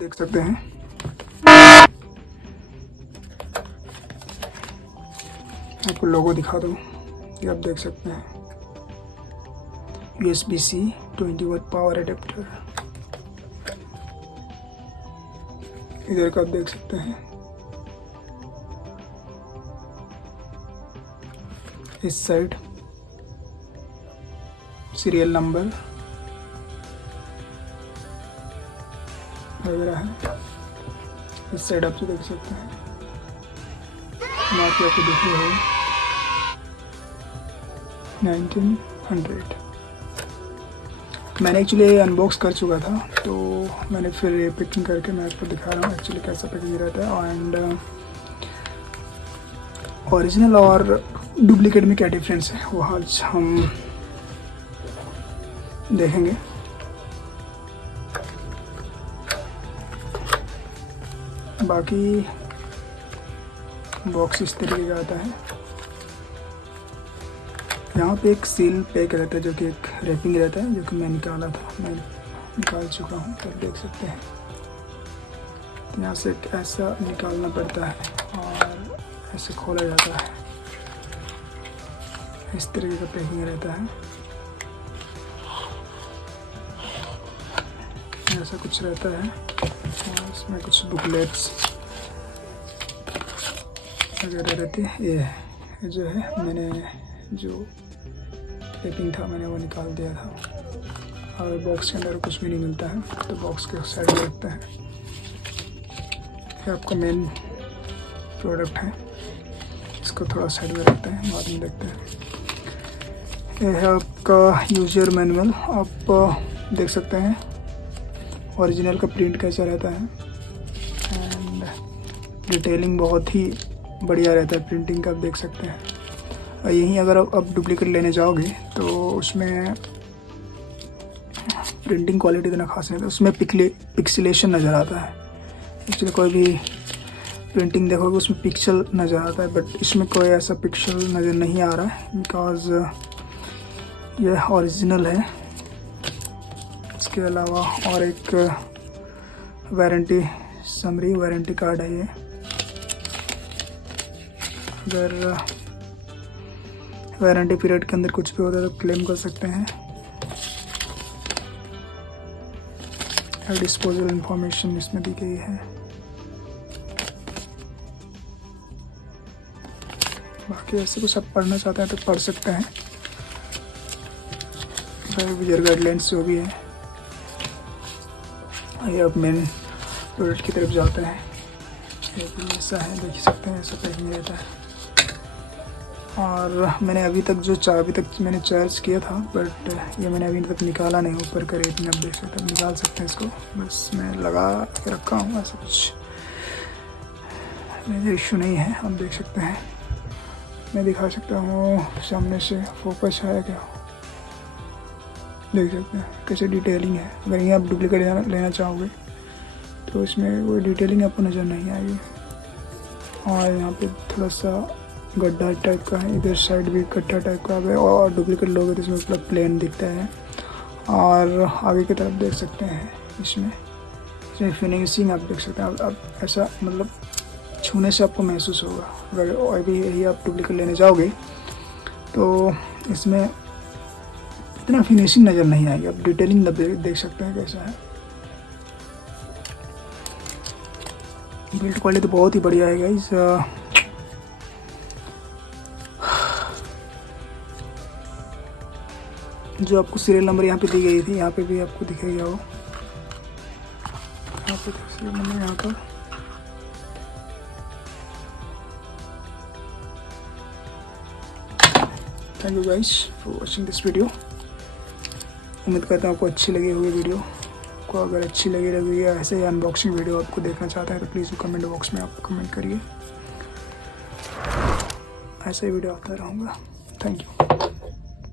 देख सकते हैं। आपको लोगो दिखा दूँ, ये आप देख सकते हैं USB-C 20 वाट पावर एडेप्टर। इधर का आप देख सकते हैं। इस साइड सीरियल नंबर वगैरह है। इस साइड आप देख सकते हैं, मार्क आपको दिख रही है 1900। मैंने एक्चुअली अनबॉक्स कर चुका था, तो मैंने फिर ये पैकिंग करके मैं आपको दिखा रहा हूँ एक्चुअली कैसा पैकिंग रहता है एंड ओरिजिनल और डुप्लीकेट में क्या डिफरेंस है वो आज हम देखेंगे। बाकी बॉक्स इस तरीके का आता है। यहाँ पे एक सील पैक रहता है, जो कि एक रैपिंग रहता है, जो कि मैं निकाला था, मैं निकाल चुका हूँ। तो देख सकते हैं यहाँ से ऐसा निकालना पड़ता है और ऐसे खोला जाता है। इस तरीके का पैकिंग रहता है। ऐसा कुछ रहता है और इसमें कुछ बुकलेट्स वगैरह रहते हैं। ये जो है, मैंने जो पैकिंग था मैंने वो निकाल दिया था और बॉक्स के अंदर कुछ भी नहीं मिलता है, तो बॉक्स के साइड में रखते हैं। ये आपका मेन प्रोडक्ट है, इसको थोड़ा साइड में रखते हैं, बाद में देखते हैं। ये है आपका यूजर मैनुअल। आप देख सकते हैं ओरिजिनल का प्रिंट कैसा रहता है एंड डिटेलिंग बहुत ही बढ़िया रहता है प्रिंटिंग का, आप देख सकते हैं। और यहीं अगर आप डुप्लीकेट लेने जाओगे तो उसमें प्रिंटिंग क्वालिटी इतना खास नहीं है, उसमें पिक्सेलेशन नज़र आता है। एक्चुअली कोई भी प्रिंटिंग देखोगे उसमें पिक्सल नज़र आता है, बट इसमें कोई ऐसा पिक्सल नज़र नहीं आ रहा है बिकॉज यह ओरिजिनल है। इसके अलावा और एक वारंटी समरी, वारंटी कार्ड है ये। अगर वारंटी पीरियड के अंदर कुछ भी होता है तो क्लेम कर सकते हैं। डिस्पोजल इंफॉर्मेशन इसमें दी गई है। बाकी ऐसे कुछ आप पढ़ना चाहते हैं तो पढ़ सकते हैं, यूजर गाइडलाइंस जो भी है। ये अब मेन प्रोडक्ट की तरफ जाते हैं। ये भी ऐसा है, देख सकते हैं, ऐसा पैकिंग रहता है। और मैंने अभी तक मैंने चार्ज किया था, बट ये मैंने अभी तक निकाला नहीं। ऊपर का रेट में आप देख सकते हैं, निकाल सकते हैं इसको। बस मैं लगा के रखा हूँ, ऐसा कुछ मेजर इशू नहीं है। आप देख सकते हैं, मैं दिखा सकता हूँ सामने से, फोकस है क्या, देख सकते हैं कैसे डिटेलिंग है। अगर ये आप डुप्लीकेट लेना चाहोगे तो इसमें कोई डिटेलिंग आपको नज़र नहीं आएगी। और यहाँ पे थोड़ा सा गड्ढा टाइप का है, इधर साइड भी गड्ढा टाइप का है। और डुप्लीकेट लोगे तो इसमें पूरा प्लेन दिखता है। और आगे की तरफ देख सकते हैं, इसमें फिनिशिंग आप देख सकते हैं। अब ऐसा मतलब छूने से आपको महसूस होगा। अगर अभी यही आप डुप्लीकेट लेने जाओगे तो इसमें इतना फिनिशिंग नज़र नहीं आएगी। आप डिटेलिंग देख सकते हैं कैसा है। बिल्ड क्वालिटी तो बहुत ही बढ़िया है गाइस। जो आपको सीरियल नंबर यहाँ पे दी गई थी, यहाँ पे भी आपको दिखेगा वो। यहाँ पे सीरियल नंबर यहाँ का। Thank you guys for watching this video. उम्मीद करता हूँ आपको अच्छी लगी होगी वीडियो को। अगर अच्छी लगी या ऐसे ही अनबॉक्सिंग वीडियो आपको देखना चाहता है तो प्लीज़ कमेंट बॉक्स में आप कमेंट करिए। ऐसा ही वीडियो आता रहूँगा। Thank you.